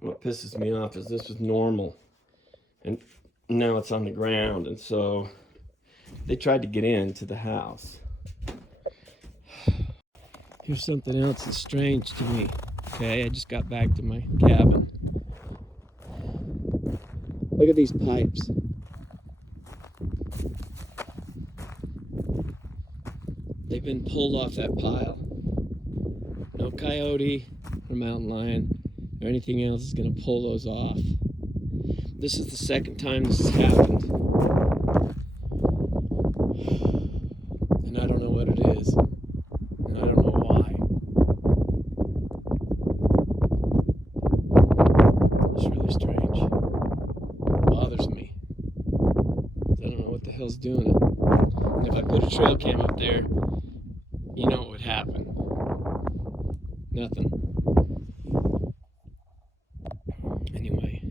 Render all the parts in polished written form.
what pisses me off is this was normal, and now it's on the ground, and so they tried to get into the house. Here's something else that's strange to me. Okay, I just got back to my cabin. Look at these pipes. They've been pulled off that pile. No coyote or mountain lion or anything else is going to pull those off. This is the second time this has happened. And I don't know what it is. And I don't know why. It's really strange. It bothers me. I don't know what the hell's doing it. And if I put a trail cam up there, you know what would happen. Nothing. Anyway,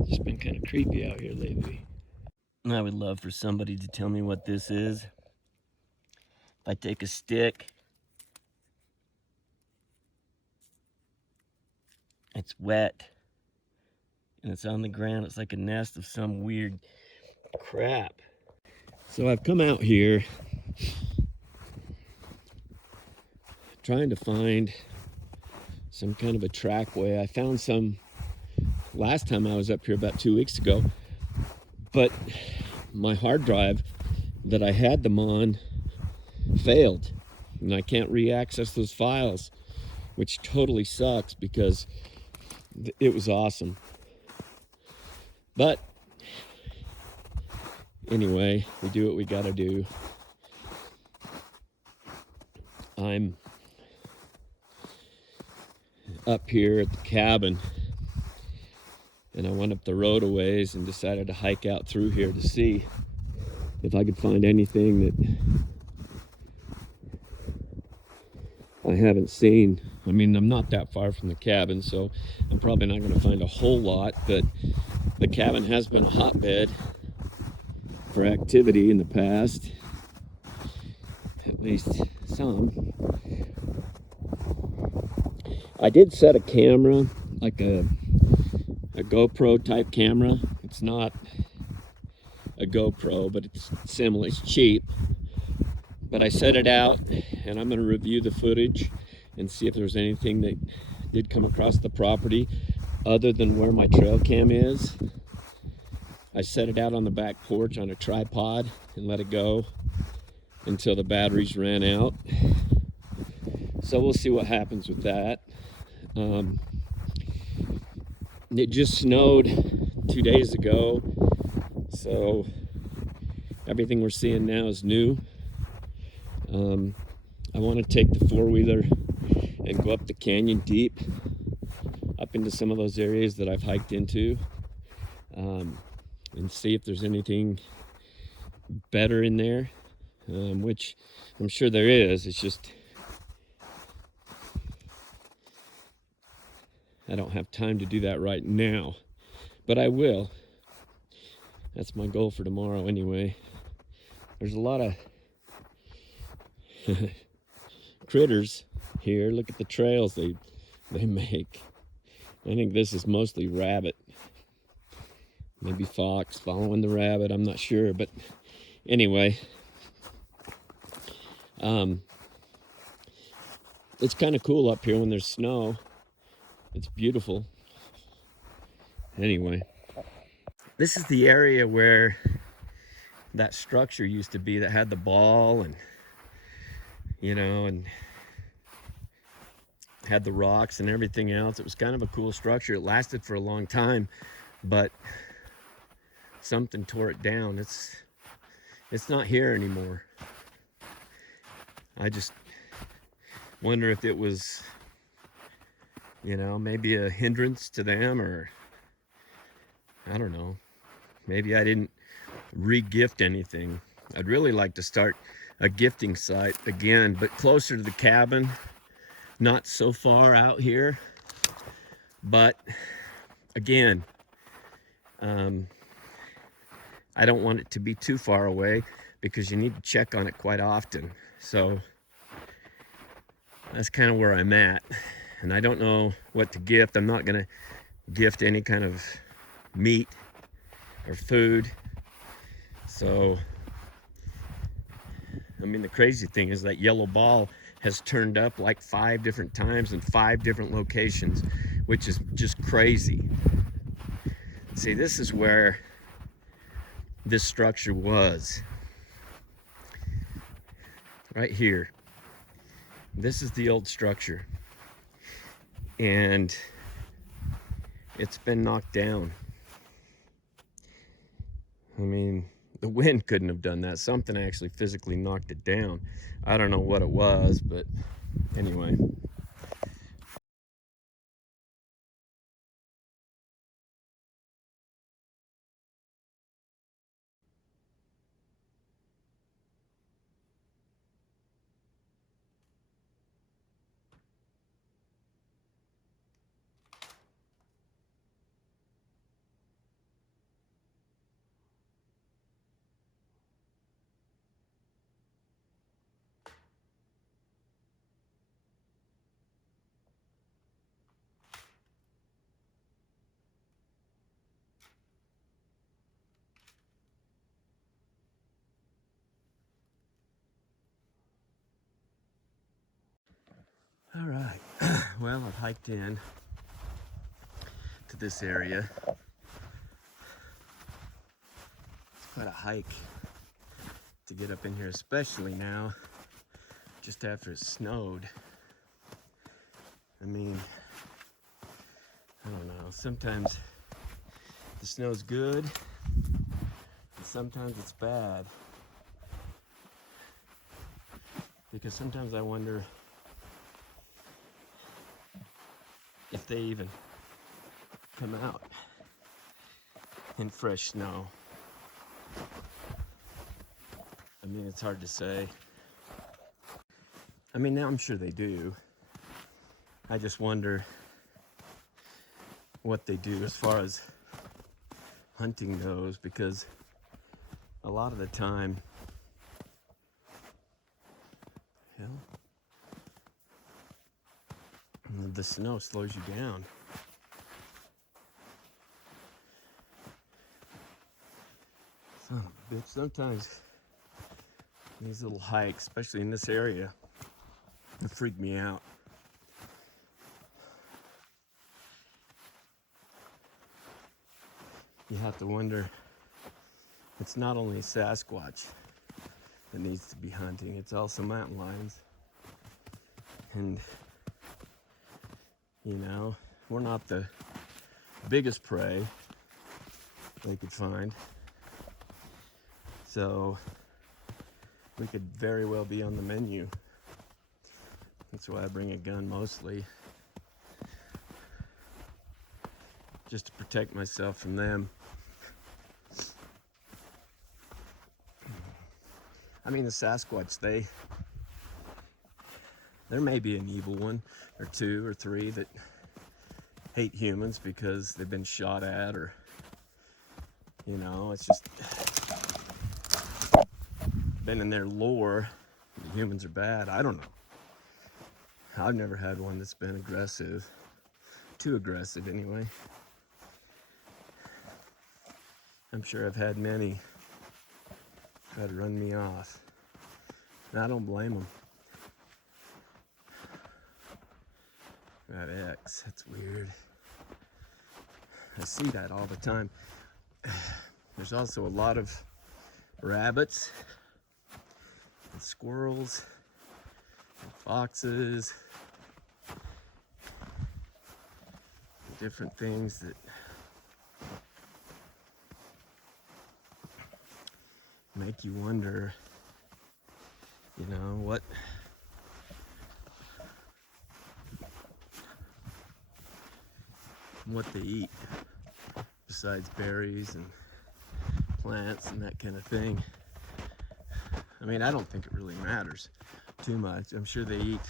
it's just been kind of creepy out here lately. I would love for somebody to tell me what this is. If I take a stick, it's wet, and it's on the ground. It's like a nest of some weird crap. So I've come out here trying to find some kind of a trackway. I found some last time I was up here about 2 weeks ago, but my hard drive that I had them on failed, and I can't re-access those files, which totally sucks because it was awesome. But anyway, we do what we gotta do. I'm up here at the cabin, and I went up the road a ways and decided to hike out through here to see if I could find anything that I haven't seen. I mean, I'm not that far from the cabin, so I'm probably not going to find a whole lot, but the cabin has been a hotbed for activity in the past, at least some. I did set a camera, like a GoPro type camera. It's not a GoPro, but it's similar. It's cheap. But I set it out, and I'm going to review the footage and see if there's anything that did come across the property other than where my trail cam is. I set it out on the back porch on a tripod and let it go until the batteries ran out. So we'll see what happens with that. It just snowed 2 days ago, so everything we're seeing now is new. I want to take the four-wheeler and go up the canyon deep, up into some of those areas that I've hiked into, and see if there's anything better in there, which I'm sure there is. It's just I don't have time to do that right now, but I will. That's my goal for tomorrow anyway. There's a lot of critters here. Look at the trails they make. I think this is mostly rabbit. Maybe fox following the rabbit, I'm not sure, but anyway. It's kind of cool up here when there's snow. It's beautiful. Anyway, this is the area where that structure used to be that had the ball and, you know, and had the rocks and everything else. It was kind of a cool structure. It lasted for a long time, but something tore it down. It's not here anymore. I just wonder if it was, you know, maybe a hindrance to them, or I don't know. Maybe I didn't re-gift anything. I'd really like to start a gifting site again, but closer to the cabin, not so far out here. But again, I don't want it to be too far away because you need to check on it quite often. So that's kind of where I'm at. And I don't know what to gift. I'm not gonna gift any kind of meat or food. So, I mean, the crazy thing is that yellow ball has turned up like 5 different times in 5 different locations, which is just crazy. See, this is where this structure was. Right here. This is the old structure. And it's been knocked down. I mean, the wind couldn't have done that. Something actually physically knocked it down. I don't know what it was, but anyway. All right. Well, I've hiked in to this area. It's quite a hike to get up in here, especially now, just after it snowed. I mean, I don't know. Sometimes the snow's good, and sometimes it's bad. Because sometimes I wonder if they even come out in fresh snow. I mean, it's hard to say. I mean, now I'm sure they do. I just wonder what they do as far as hunting goes, because a lot of the time, the snow slows you down. Son of a bitch, sometimes these little hikes, especially in this area, they freak me out. You have to wonder, it's not only Sasquatch that needs to be hunting, it's also mountain lions. And, you know, we're not the biggest prey they could find. So we could very well be on the menu. That's why I bring a gun mostly, just to protect myself from them. I mean, the Sasquatch, there may be an evil one or 2 or 3 that hate humans because they've been shot at, or, you know, it's just been in their lore that humans are bad. I don't know. I've never had one that's been aggressive, too aggressive anyway. I'm sure I've had many try to run me off, and I don't blame them. That X, that's weird. I see that all the time. There's also a lot of rabbits and squirrels and foxes, and different things that make you wonder, you know, what they eat besides berries and plants and that kind of thing. I mean, I don't think it really matters too much. I'm sure they eat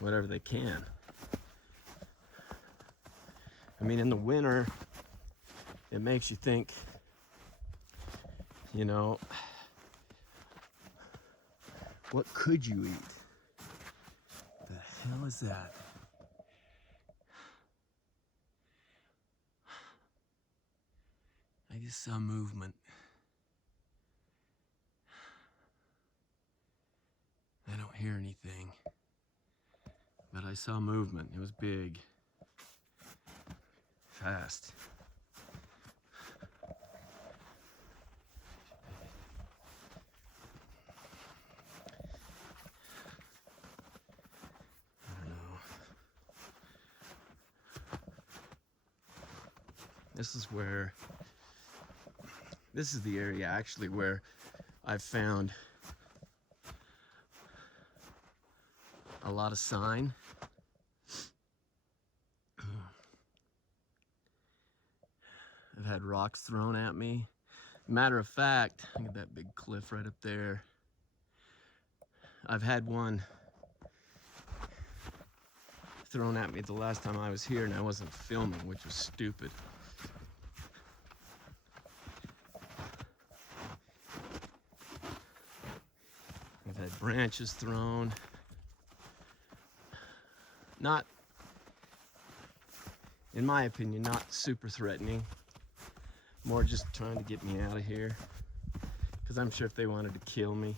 whatever they can. I mean, in the winter, it makes you think, you know, what could you eat? hell is that? I just saw movement. I don't hear anything, but I saw movement. It was big, fast. I don't know. This is the area actually where I've found a lot of sign. I've had rocks thrown at me. Matter of fact, look at that big cliff right up there. I've had one thrown at me the last time I was here, and I wasn't filming, which was stupid. I've had branches thrown. Not, in my opinion, not super threatening. More just trying to get me out of here. Because I'm sure if they wanted to kill me,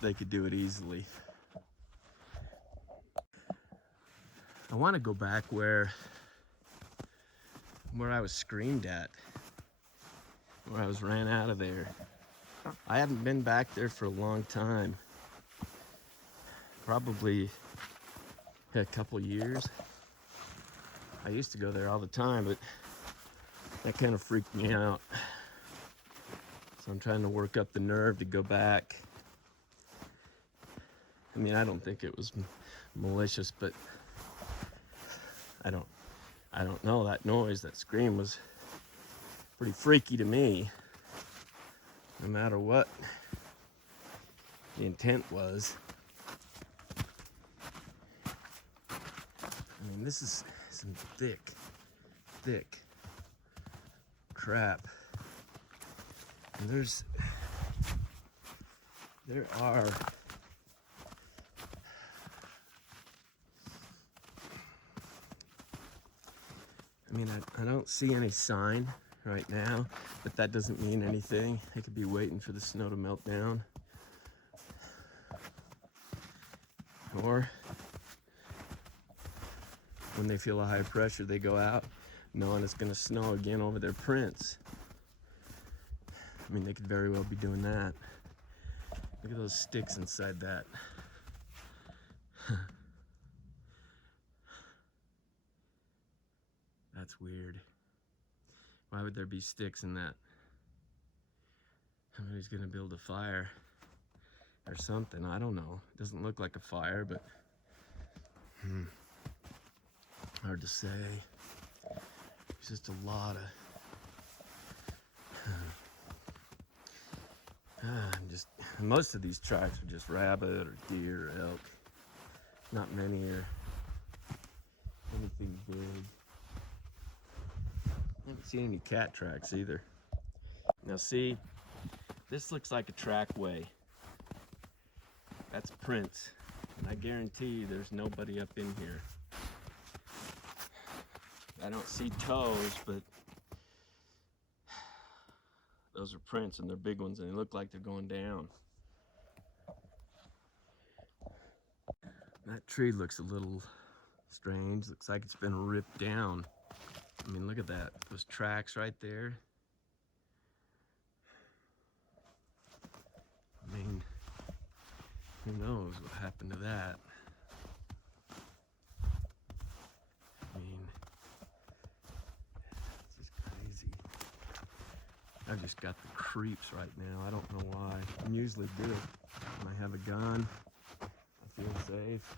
they could do it easily. I want to go back where I was screamed at, where I was ran out of there. I haven't been back there for a long time. Probably a couple years. I used to go there all the time, but that kind of freaked me out. So I'm trying to work up the nerve to go back. I mean, I don't think it was malicious, but I don't know. That noise, that scream was pretty freaky to me. No matter what the intent was. I mean, this is some thick crap. And there are I mean, I don't see any sign right now, but that doesn't mean anything. They could be waiting for the snow to melt down. Or when they feel a high pressure, they go out knowing it's going to snow again over their prints. I mean, they could very well be doing that. Look at those sticks inside that. That's weird. Why would there be sticks in that? Somebody's gonna build a fire or something. I don't know. It doesn't look like a fire, but hard to say. It's just a lot of most of these tracks are just rabbit or deer or elk. Not many are anything big. I haven't seen any cat tracks either. Now see, this looks like a trackway. That's prints, and I guarantee you there's nobody up in here. I don't see toes, but those are prints, and they're big ones, and they look like they're going down. That tree looks a little strange. Looks like it's been ripped down. I mean, look at that. Those tracks right there. I mean, who knows what happened to that? I mean, it's just crazy. I've just got the creeps right now. I don't know why. I'm usually good when I have a gun. I feel safe.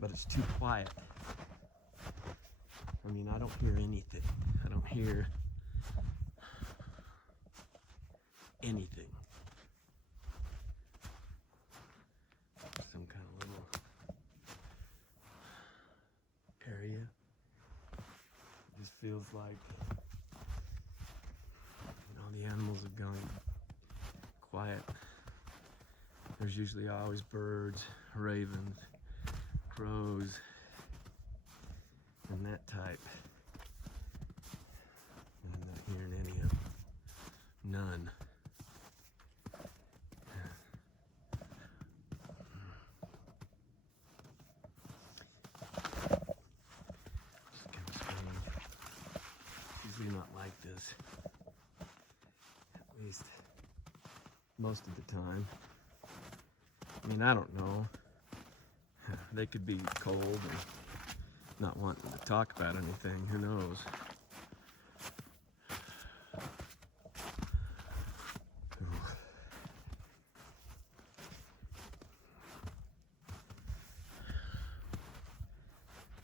But it's too quiet. I mean, I don't hear anything. I don't hear anything. Some kind of little area. It just feels like, you know, the animals are going quiet. There's there's usually always birds, ravens, crows, and that type. And I'm not hearing any of them. None. It's kind of strange. Usually not like this. At least most of the time. I mean, I don't know. They could be cold and not wanting to talk about anything. Who knows?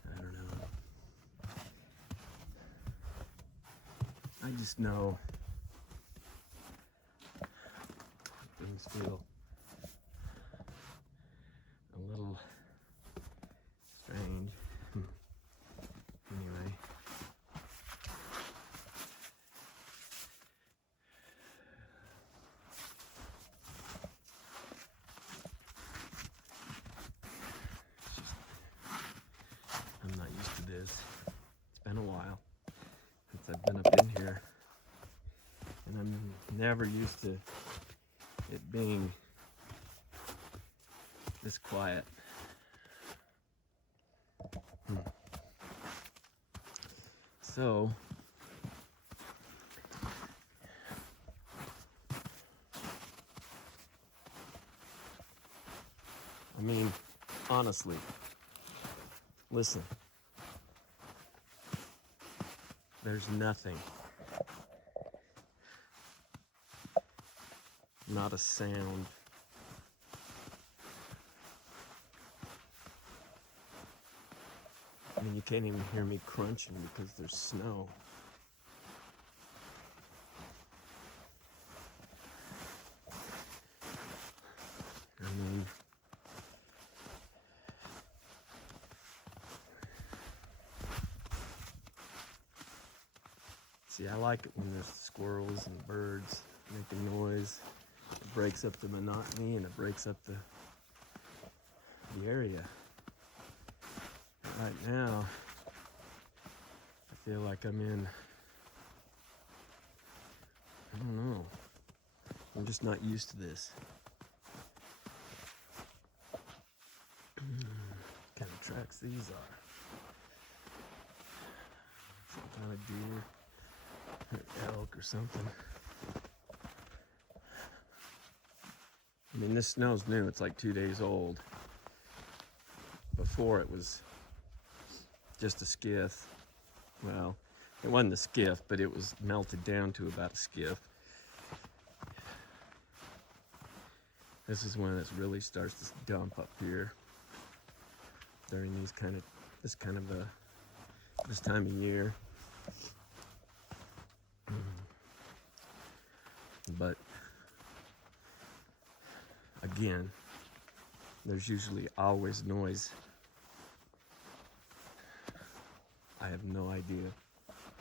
I don't know. I just know things feel a little strange. Anyway. I'm not used to this. It's been a while since I've been up in here. And I'm never used to it being this quiet. So, I mean, honestly, listen, there's nothing, not a sound. I mean, you can't even hear me crunching because there's snow. I mean, see, I like it when there's squirrels and birds making noise. It breaks up the monotony and it breaks up the area. But right now, I feel like I'm in, I don't know, I'm just not used to this. What kind of tracks these are? Some kind of deer or elk or something. I mean, this snow's new. It's like 2 days old. Before it was just a skiff. Well, it wasn't a skiff, but it was melted down to about a skiff. This is when it really starts to dump up here during this time of year. But again, there's usually always noise. I have no idea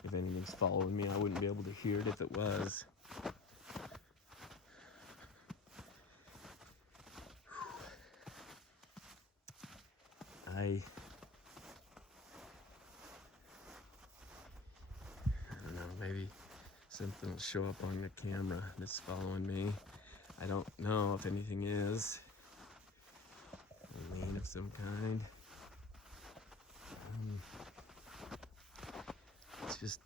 if anything's following me. I wouldn't be able to hear it if it was. I don't know, maybe something will show up on the camera that's following me. I don't know if anything is. I mean, of some kind. It's just...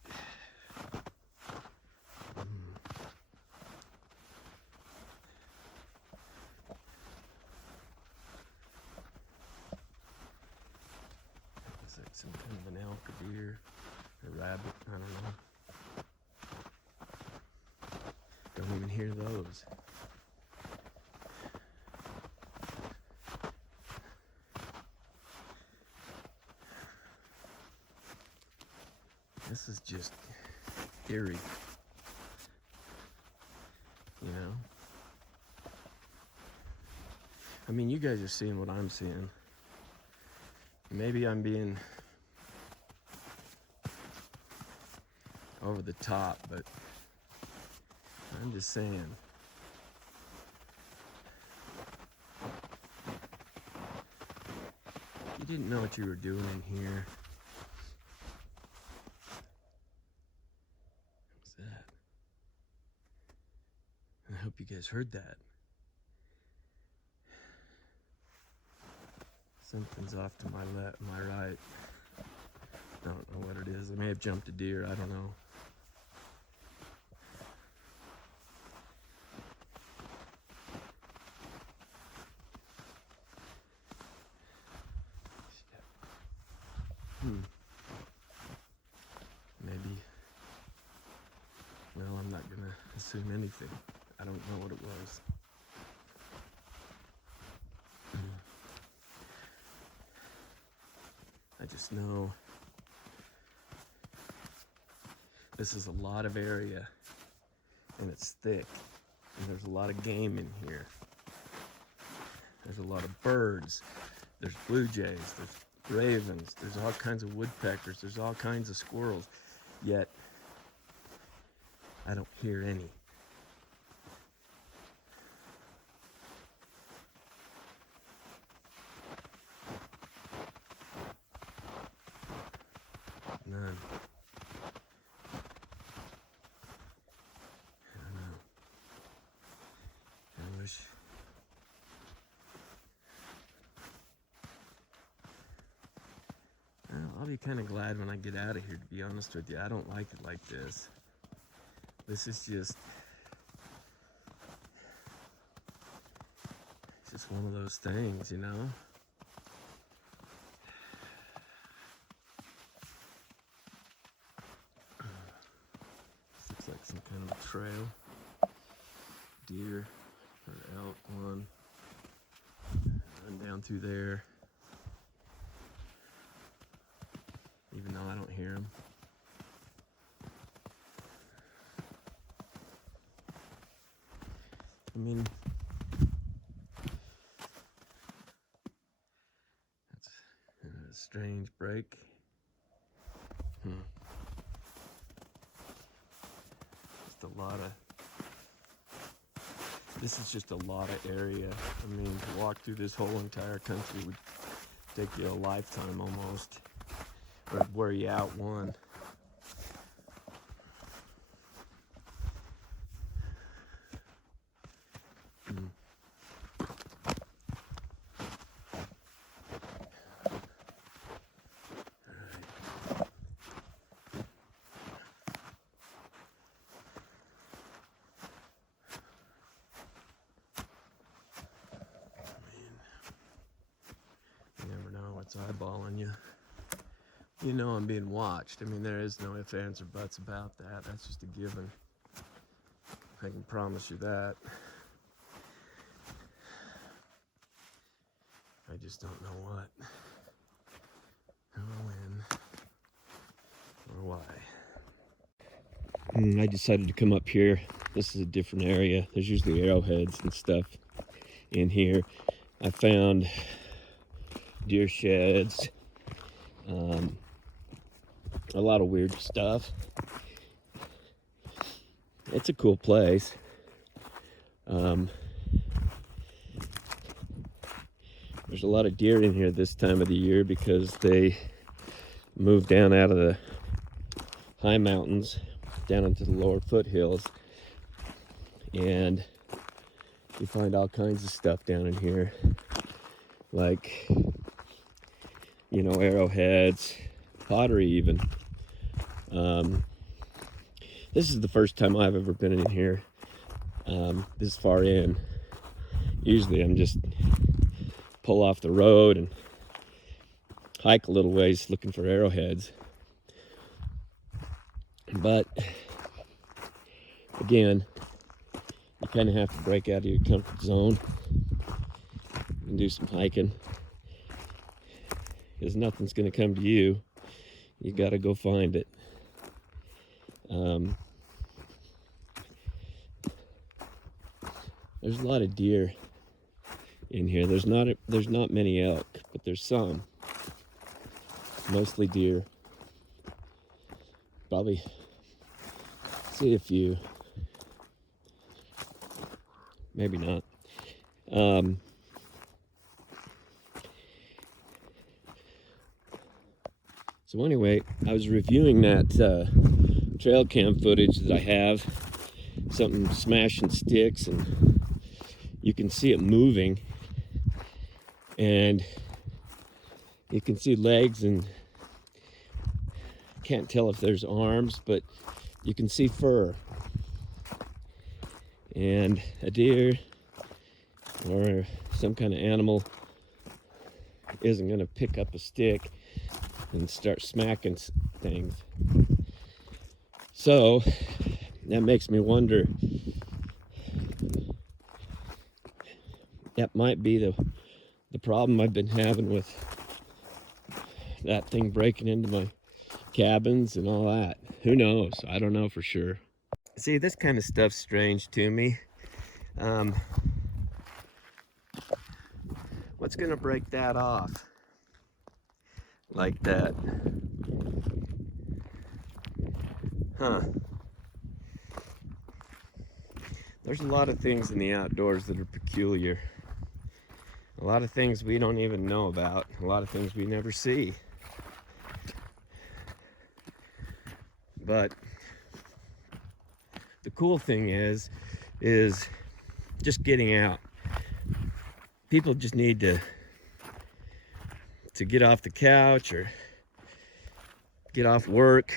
It's like some kind of an elk, a deer, a rabbit, I don't know. Don't even hear those. This is just eerie, you know? I mean, you guys are seeing what I'm seeing. Maybe I'm being over the top, but I'm just saying. didn't know what you were doing in here. What's that? I hope you guys heard that. Something's off to my left, my right. I don't know what it is. I may have jumped a deer. I don't know. Maybe. Well, I'm not gonna assume anything. I don't know what it was. I just know this is a lot of area and it's thick and there's a lot of game in here. There's a lot of birds, there's blue jays, there's ravens, there's all kinds of woodpeckers, there's all kinds of squirrels, yet I don't hear any. None. I don't know. I wish. Well, I'll be kind of glad when I get out of here, to be honest with you. I don't like it like this. This is just one of those things, you know? Looks like some kind of a trail. Deer or elk, one. Run down through there. Even though I don't hear them. I mean, that's a strange break. Just a lot of, this is just a lot of area. I mean, to walk through this whole entire country would take you a lifetime almost, or wear you out one. Eyeballing you. You know I'm being watched. I mean, there is no ifs, ands, or buts about that. That's just a given. I can promise you that. I just don't know what, or when, or why. I decided to come up here. This is a different area. There's usually arrowheads and stuff in here. I found deer sheds, a lot of weird stuff. It's a cool place. There's a lot of deer in here this time of the year because they moved down out of the high mountains down into the lower foothills, and you find all kinds of stuff down in here, like, you know, arrowheads, pottery even. This is the first time I've ever been in here this far in. Usually I'm just pull off the road and hike a little ways looking for arrowheads. But again, you kind of have to break out of your comfort zone and do some hiking, because nothing's going to come to you. You got to go find it. There's a lot of deer in here. There's not many elk, but there's some. Mostly deer. Probably see a few. Maybe not. So anyway, I was reviewing that trail cam footage that I have, something smashing sticks, and you can see it moving, and you can see legs, and can't tell if there's arms, but you can see fur. And a deer or some kind of animal isn't going to pick up a stick and start smacking things. So that makes me wonder, that might be the problem I've been having with that thing breaking into my cabins and all that. Who knows? I don't know for sure. See, this kind of stuff's strange to me. What's gonna break that off like that? Huh. There's a lot of things in the outdoors that are peculiar. A lot of things we don't even know about. A lot of things we never see. But the cool thing is just getting out. People just need to get off the couch or get off work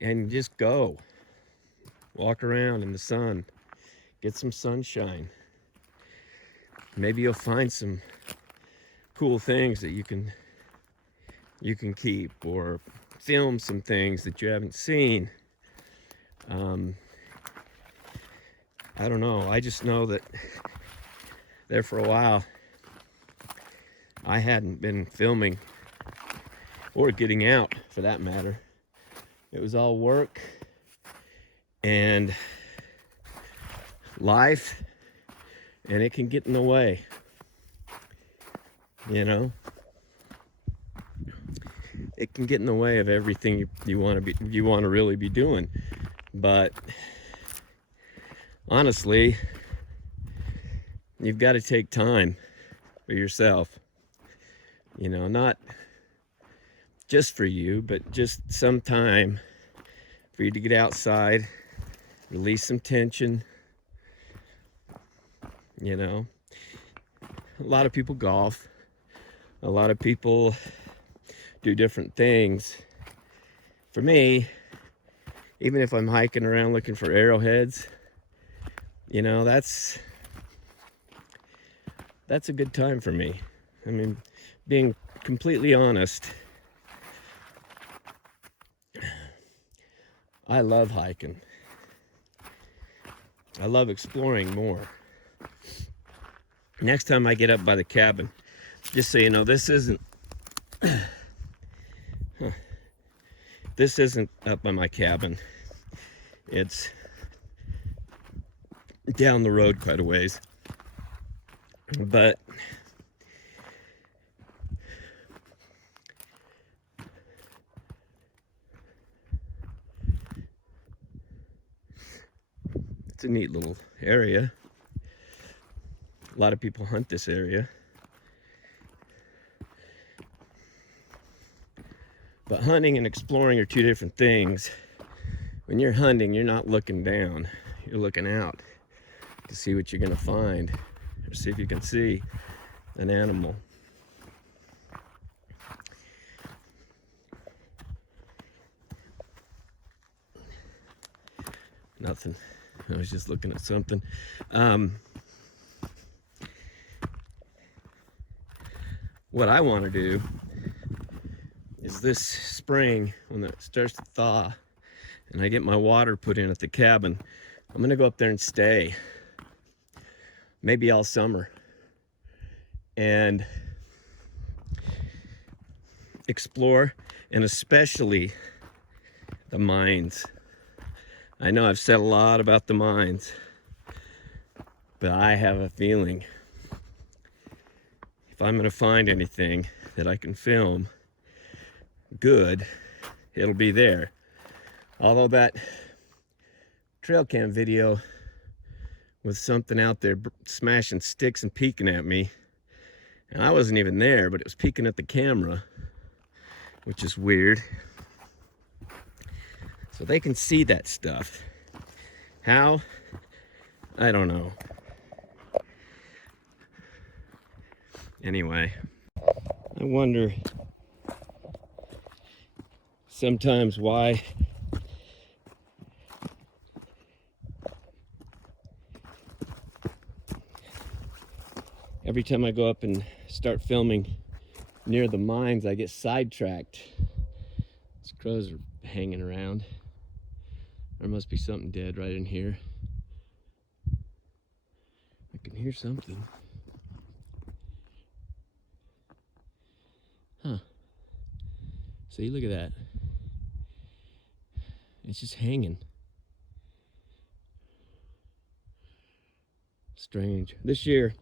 and just go. Walk around in the sun, get some sunshine. Maybe you'll find some cool things that you can keep, or film some things that you haven't seen. I don't know. I just know that there for a while I hadn't been filming or getting out, for that matter. It was all work and life, and it can get in the way, you know. It can get in the way of everything you want to really be doing. But honestly, you've got to take time for yourself, you know, not just for you, but just some time for you to get outside, release some tension. You know, a lot of people golf, a lot of people do different things. For me, even if I'm hiking around looking for arrowheads, you know, that's a good time for me. I mean, being completely honest, I love hiking. I love exploring more. Next time I get up by the cabin, just so you know, this isn't up by my cabin. It's down the road quite a ways. But it's a neat little area. A lot of people hunt this area. But hunting and exploring are two different things. When you're hunting, you're not looking down. You're looking out to see what you're gonna find, or see if you can see an animal. Nothing. I was just looking at something. What I want to do is this spring, when it starts to thaw and I get my water put in at the cabin, I'm gonna go up there and stay, maybe all summer, and explore, and especially the mines. I know I've said a lot about the mines, but I have a feeling if I'm gonna find anything that I can film good, it'll be there. Although that trail cam video with something out there smashing sticks and peeking at me, and I wasn't even there, but it was peeking at the camera. which is weird. So they can see that stuff. How? I don't know. Anyway, I wonder sometimes why every time I go up and start filming near the mines, I get sidetracked. These crows are hanging around. There must be something dead right in here. I can hear something. Huh. See, look at that. It's just hanging. Strange. This year,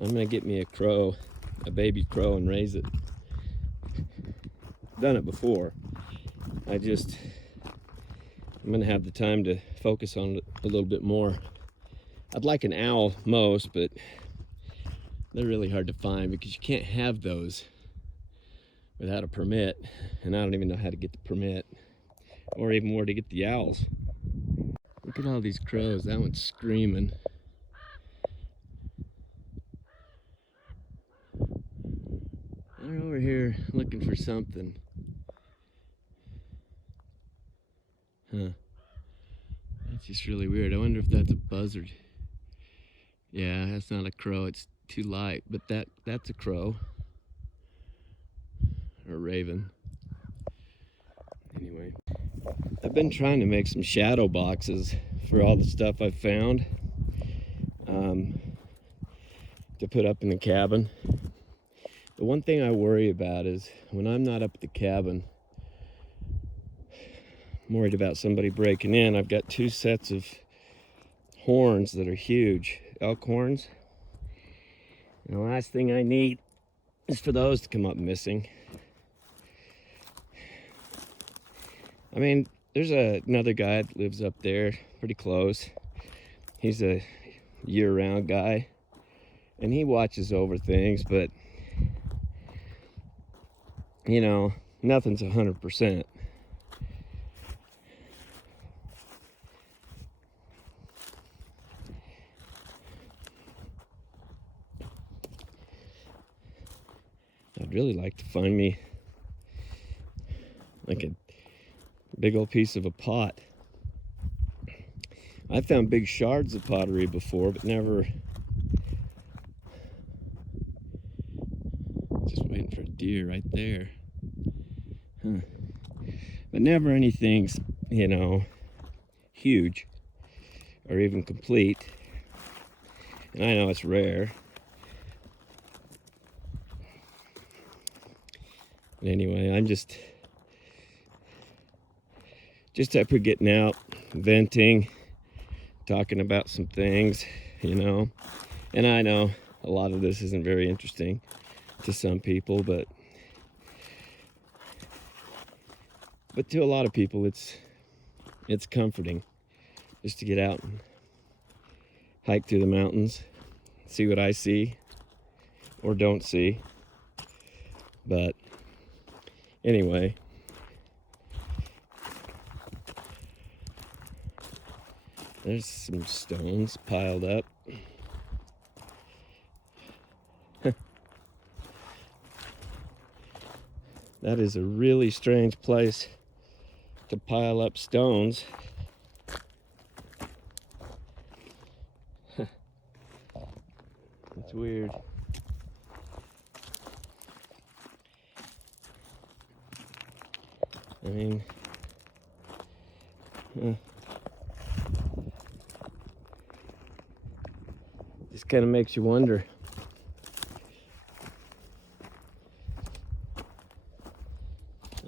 I'm gonna get me a crow, a baby crow, and raise it. Done it before. I'm gonna have the time to focus on it a little bit more. I'd like an owl most, but they're really hard to find because you can't have those without a permit, and I don't even know how to get the permit or even where to get the owls. Look at all these crows. That one's screaming. They're over here looking for something. Huh. That's just really weird. I wonder if that's a buzzard. Yeah, that's not a crow. It's too light, but that's a crow. Or a raven. Anyway, I've been trying to make some shadow boxes for all the stuff I've found to put up in the cabin. The one thing I worry about is when I'm not up at the cabin, I'm worried about somebody breaking in. I've got 2 sets of horns that are huge, elk horns. And the last thing I need is for those to come up missing. I mean, there's another guy that lives up there pretty close. He's a year-round guy, and he watches over things, but you know, nothing's 100%. I'd really like to find me like a big old piece of a pot. I found big shards of pottery before, but never. Just waiting for a deer right there. Huh. But never anything, you know, huge or even complete. And I know it's rare. But anyway, I'm just up here getting out, venting, talking about some things, you know. And I know a lot of this isn't very interesting to some people, but to a lot of people it's comforting just to get out and hike through the mountains, see what I see or don't see. But anyway, there's some stones piled up. That is a really strange place to pile up stones. It's weird. I mean, just kind of makes you wonder.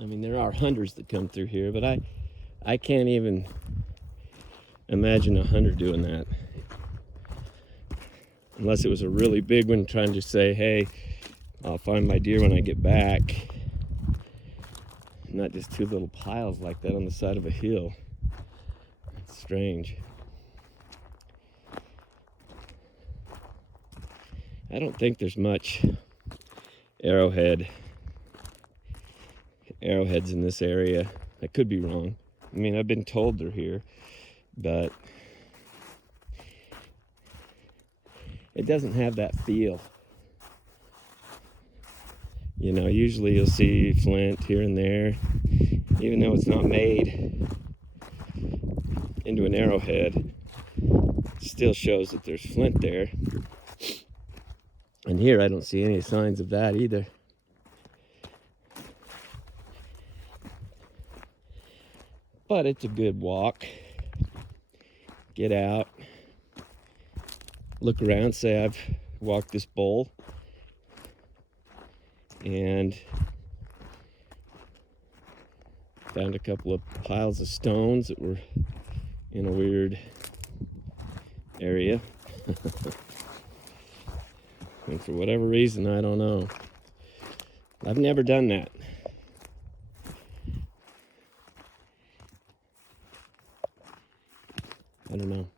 I mean, there are hunters that come through here, but I can't even imagine a hunter doing that. Unless it was a really big one trying to say, hey, I'll find my deer when I get back. Not just 2 little piles like that on the side of a hill. It's strange. I don't think there's much arrowhead arrowheads in this area. I could be wrong. I mean, I've been told they're here, but it doesn't have that feel. You know, usually you'll see flint here and there, even though it's not made into an arrowhead, it still shows that there's flint there. And here I don't see any signs of that either. But it's a good walk. Get out, look around, say I've walked this bowl, and found a couple of piles of stones that were in a weird area. And for whatever reason, I don't know, I've never done that. I don't know.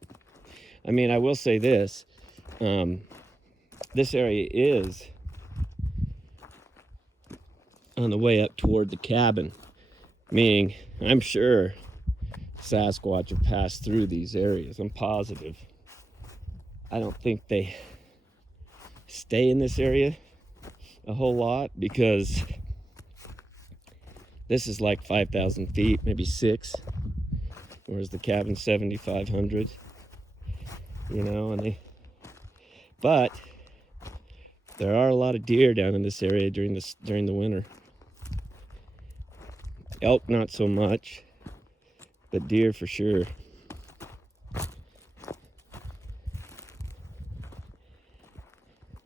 I mean, I will say this. This area is on the way up toward the cabin, meaning I'm sure Sasquatch have passed through these areas. I'm positive. I don't think they stay in this area a whole lot, because this is like 5,000 feet, maybe 6, whereas the cabin's 7,500. You know, but there are a lot of deer down in this area during the winter. Elk not so much, but deer for sure.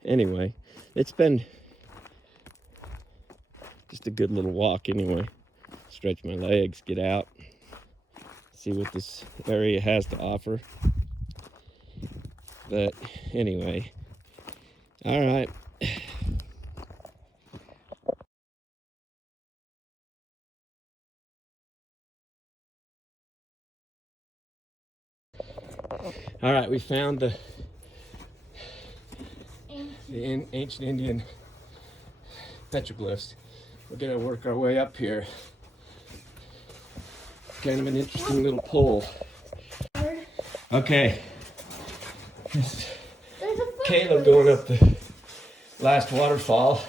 Anyway, it's been just a good little walk anyway. Stretch my legs, get out, see what this area has to offer. But anyway, all right. All right, we found the ancient Indian petroglyphs. We're gonna work our way up here. Kind of an interesting little pull. Okay. Caleb going up the last waterfall.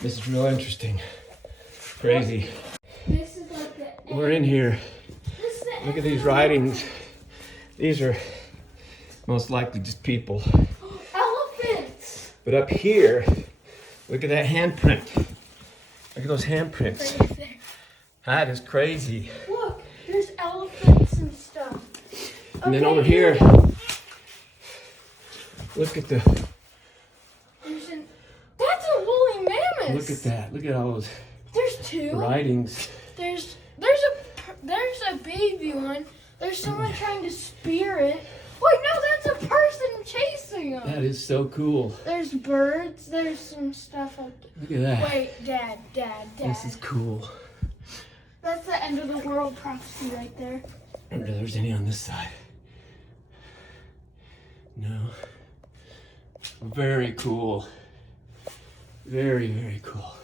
This is real interesting. Crazy. This is like the We're in here. Look at these writings. These are most likely just people. elephants. But up here, look at that handprint. Look at those handprints. Right there. That is crazy. Look, there's elephants and stuff. And then over here, look at the. That's a woolly mammoth. Look at that. Look at all those There's two. writings. There's a baby one. There's someone trying to spear it. Wait, no, that's a person chasing them. That is so cool. There's birds. There's some stuff up there. Look at that. Wait, Dad. This is cool. That's the end of the world prophecy right there. I wonder if there's any on this side. No. Very cool. Very, very cool.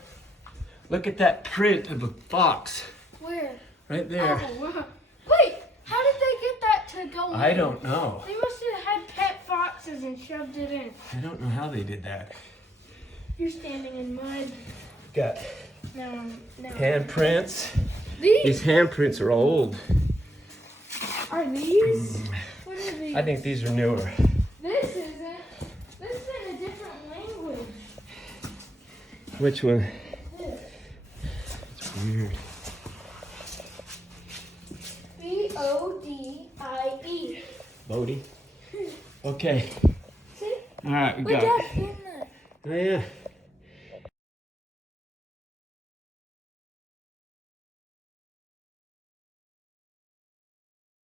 Look at that print of a fox. Where? Right there. Oh, wow. Wait, how did they get that to go in? I don't know. They must have had pet foxes and shoved it in. I don't know how they did that. You're standing in mud. Got No. handprints. These These handprints are old. are these? What are these? I think these are newer. This isn't. This is in a different language. Which one? This. It's weird. Bodie. Bodie? Okay. See? All right, we Look got at it. in there. Oh, yeah.